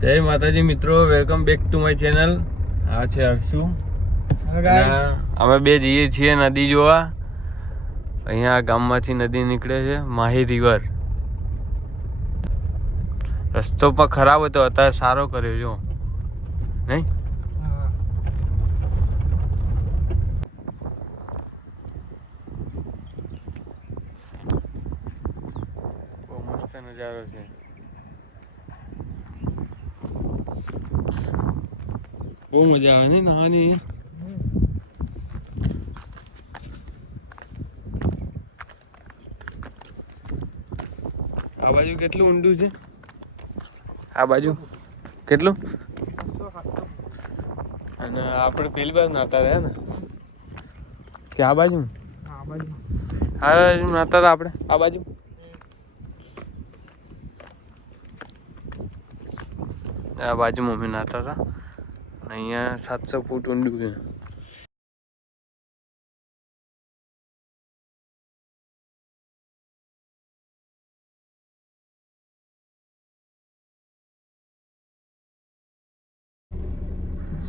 જય માતાજી મિત્રો, welcome back to my channel. આ છે હર્ષુ. અમે બે જઈએ છીએ નદી જોવા. અહીંયા ગામમાંથી નદી નીકળે છે, માહી રિવર. રસ્તો પણ ખરાબ હતો, અત્યારે સારો કર્યો જો નહીં. બહુ મસ્ત નજારો છે. બહુ મજા આવે ને નહાવાની. આ બાજુ કેટલું ઊંડું છે? આ બાજુ કેટલું? અને આપણે પેલી બાજુ નાતા રહ્યા ને કે આ બાજુ? આ બાજુ નાતા હતા આપણે. આ બાજુ આ બાજુ મમ્મી નાતા હતા. અહીંયા 700 ફૂટ ઊંડું છે.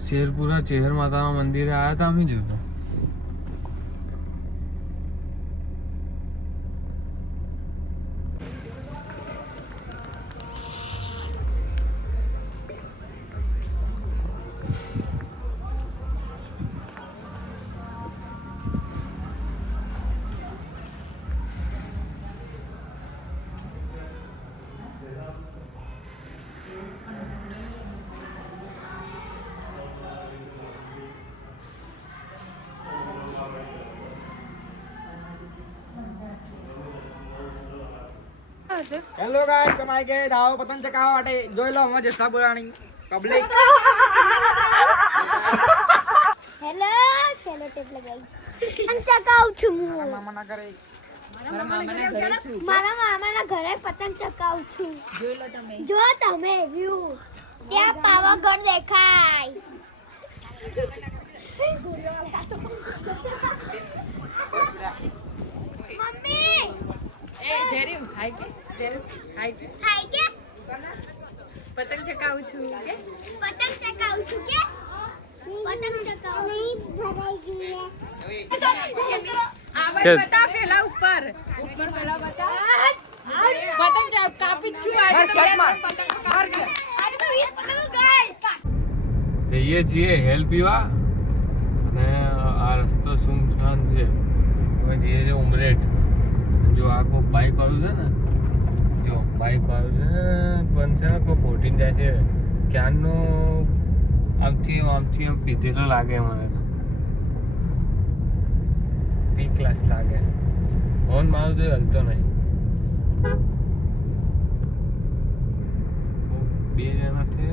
શેરપુરા ચેહર માતાના મંદિરે આવ્યા હતા અમે જોયું. હેલો ગાઈસ, અમે આવી ગયા દાવો પતંગ ચકાવવા માટે. જોઈ લો અમે જસા બોલાણી પબ્લિક. હેલો, સેલો ટેપ લગાઈ પતંગ ચકાવું છું હું. મામાના ઘરે મારા મામાના ઘરે પતંગ ચકાવું છું. જોઈ લો તમે. જો તમે વ્યૂ ત્યાં પાવાગઢ દેખાય. મમ્મી એ ધેર્યું હાય કે ધેર્યું હાય કે હાય કે પતંગ ચકાવું છું કે પતંગ ચકાવું છું કે પતંગ ચકાવું નહીં ભરાઈ ગઈ. આ બાજુ બતા પેલા ઉપર પેલા બતા પતંગ કાપી જ છું આજે તો બે આજે તો 20 પતંગ ગઈ. જઈએ છીએ હેલ પીવા અને આ રસ્તો સુમસાન છે. અમે જઈએ છીએ ઉમરેઠ. જો આ કોઈ બાઇક વાળું છે ને, જો બાઇક વાળું છે પણ છે ને કોઈ ફોટીને જાય છે. ક્યારનું આમથી આમ પીધેલો લાગે મને તો. બી ક્લાસ લાગે. ફોન મારું તો હલતો નહીં. બે જણા છે